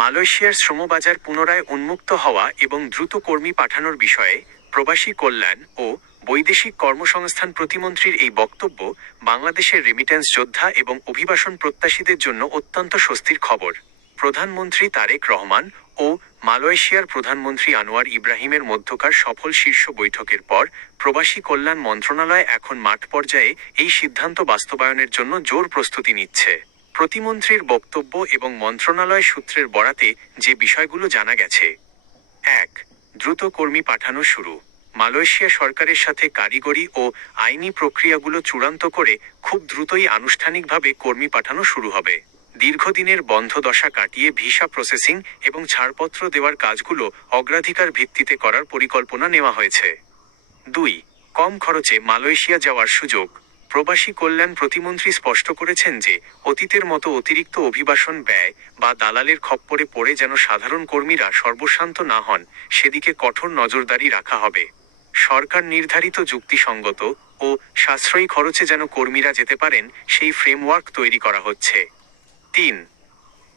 মালয়েশিয়ার শ্রমবাজার পুনরায় উন্মুক্ত হওয়া এবং দ্রুত কর্মী পাঠানোর বিষয়ে প্রবাসী কল্যাণ ও বৈদেশিক কর্মসংস্থান প্রতিমন্ত্রীর এই বক্তব্য বাংলাদেশের রেমিট্যান্স যোদ্ধা এবং অভিবাসন প্রত্যাশীদের জন্য অত্যন্ত স্বস্তির খবর। প্রধানমন্ত্রী তারেক রহমান ও মালয়েশিয়ার প্রধানমন্ত্রী আনোয়ার ইব্রাহিমের মধ্যকার সফল শীর্ষ বৈঠকের পর প্রবাসী কল্যাণ মন্ত্রণালয় এখন মাঠ পর্যায়ে এই সিদ্ধান্ত বাস্তবায়নের জন্য জোর প্রস্তুতি নিচ্ছে। প্রতিমন্ত্রীর বক্তব্য এবং মন্ত্রণালয় সূত্রের বরাতে যে বিষয়গুলো জানা গেছে: ১. দ্রুত কর্মী পাঠানো শুরু। মালয়েশিয়া সরকারের সাথে কারিগরি ও আইনি প্রক্রিয়াগুলো চূড়ান্ত করে খুব দ্রুতই আনুষ্ঠানিকভাবে কর্মী পাঠানো শুরু হবে। দীর্ঘদিনের বন্ধ দশা কাটিয়ে ভিসা প্রসেসিং এবং ছাড়পত্র দেওয়ার কাজগুলো অগ্রাধিকার ভিত্তিতে করার পরিকল্পনা নেওয়া হয়েছে। ২. কম খরচে মালয়েশিয়া যাওয়ার সুযোগ। প্রবাসী কল্যাণ প্রতিমন্ত্রী স্পষ্ট করেছেন যে অতীতের মতো অতিরিক্ত অভিবাসন ব্যয় বা দালালের খপ্পরে পড়ে যেন সাধারণ কর্মীরা সর্বস্বান্ত না হন সেদিকে কঠোর নজরদারি রাখা হবে। সরকার নির্ধারিত যুক্তিসঙ্গত ও সাশ্রয়ী খরচে যেন কর্মীরা যেতে পারেন সেই ফ্রেমওয়ার্ক তৈরি করা হচ্ছে। ৩.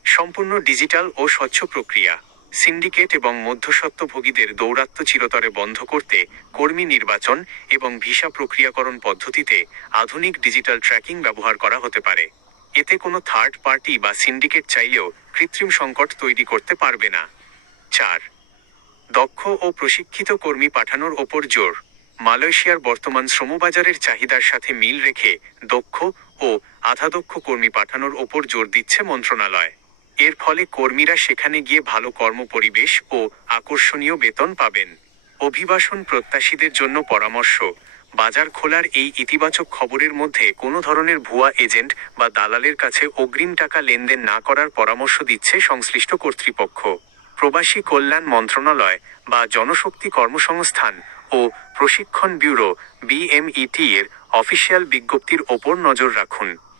সম্পূর্ণ ডিজিটাল ও স্বচ্ছ প্রক্রিয়া। সিন্ডিকেট এবং মধ্যস্বত্বভোগীদের দৌরাত্ম্য চিরতরে বন্ধ করতে কর্মী নির্বাচন এবং ভিসা প্রক্রিয়াকরণ পদ্ধতিতে আধুনিক ডিজিটাল ট্র্যাকিং ব্যবহার করা হতে পারে। এতে কোনো থার্ড পার্টি বা সিন্ডিকেট চাইলেও কৃত্রিম সংকট তৈরি করতে পারবে না। ৪. দক্ষ ও প্রশিক্ষিত কর্মী পাঠানোর ওপর জোর। মালয়েশিয়ার বর্তমান শ্রমবাজারের চাহিদার সাথে মিল রেখে দক্ষ ও আধাদক্ষ কর্মী পাঠানোর ওপর জোর দিচ্ছে মন্ত্রণালয়। এর ফলে কর্মীরা সেখানে গিয়ে ভালো কর্মপরিবেশ ও আকর্ষণীয় বেতন পাবেন। অভিবাসন প্রত্যাশীদের জন্য পরামর্শ: বাজার খোলার এই ইতিবাচক খবরের মধ্যে কোনো ধরনের ভুয়া এজেন্ট বা দালালের কাছে অগ্রিম টাকা লেনদেন না করার পরামর্শ দিচ্ছে সংশ্লিষ্ট কর্তৃপক্ষ। প্রবাসী কল্যাণ মন্ত্রণালয় বা জনশক্তি কর্মসংস্থান ও প্রশিক্ষণ ব্যুরো (BMET) এর অফিসিয়াল বিজ্ঞপ্তির ওপর নজর রাখুন।